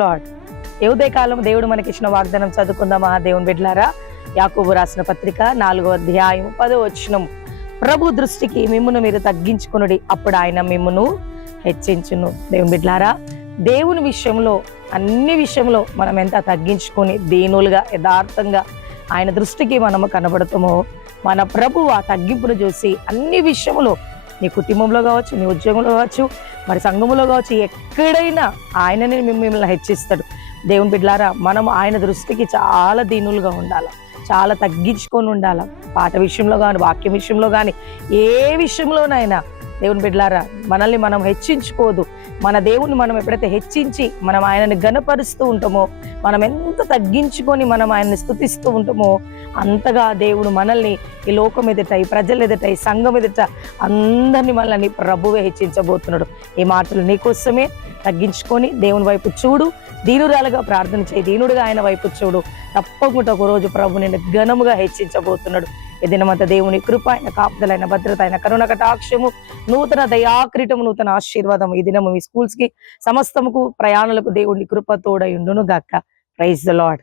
Lord. ఈ ఉదయకాలం దేవుడు మనకిచ్చిన వాగ్దానం చదువుకుందామా దేవుని బిడ్డలారా? యాకోబు రాసిన పత్రిక 4వ అధ్యాయం 10వ వచనం. ప్రభు దృష్టికి మిమ్మును మీరు తగ్గించుకునుడి, అప్పుడు ఆయన మిమ్మును హెచ్చించును. దేవుని బిడ్డలారా, దేవుని విషయంలో అన్ని విషయంలో మనం ఎంత తగ్గించుకొని దీనులుగా యథార్థంగా ఆయన దృష్టికి మనము కనబడతామో, మన ప్రభు ఆ తగ్గింపును చూసి అన్ని విషయంలో, నీ కుటుంబంలో కావచ్చు, నీ ఉద్యోగంలో కావచ్చు, మరి సంఘములో కావచ్చు, ఎక్కడైనా ఆయనని మిమ్మల్ని హెచ్చిస్తాడు. దేవుని బిడ్డలారా, మనం ఆయన దృష్టికి చాలా దీనులుగా ఉండాలి, చాలా తగ్గించుకొని ఉండాలి. పాట విషయంలో కానీ, వాక్యం విషయంలో కానీ, ఏ విషయంలోనైనా దేవుని బిడ్డలారా, మనల్ని మనం హెచ్చించుకోదు. మన దేవుణ్ణి మనం ఎప్పుడైతే హెచ్చించి మనం ఆయనని ఘనపరుస్తూ ఉంటామో, మనం ఎంత తగ్గించుకొని మనం ఆయన్ని స్తుతిస్తూ ఉంటామో, అంతగా దేవుడు మనల్ని ఈ లోకం ఎదుట, ఈ ప్రజల ఎదుట, ఈ సంఘం ఎదుట అందరినీ మనల్ని ప్రభువే హెచ్చించబోతున్నాడు. ఈ మాటలు నీకోసమే. తగ్గించుకొని దేవుని వైపు చూడు, దీనురాలుగా ప్రార్థన చేయి, దీనుడిగా ఆయన వైపు చూడు. తప్పకుండా ఒకరోజు ప్రభు నిన్ను ఘనముగా హెచ్చించబోతున్నాడు. ఈ దినమంతా దేవుని కృప, ఆయన కాపుదలైన భద్రత, ఆయన కరుణ కటాక్షము, నూతన దయాక్రీటము, నూతన ఆశీర్వాదం ఈ దినము మీ స్కూల్స్ కి సమస్తముకు ప్రయాణాలకు దేవుని కృప తోడై ఉండును గాక. Praise the lord.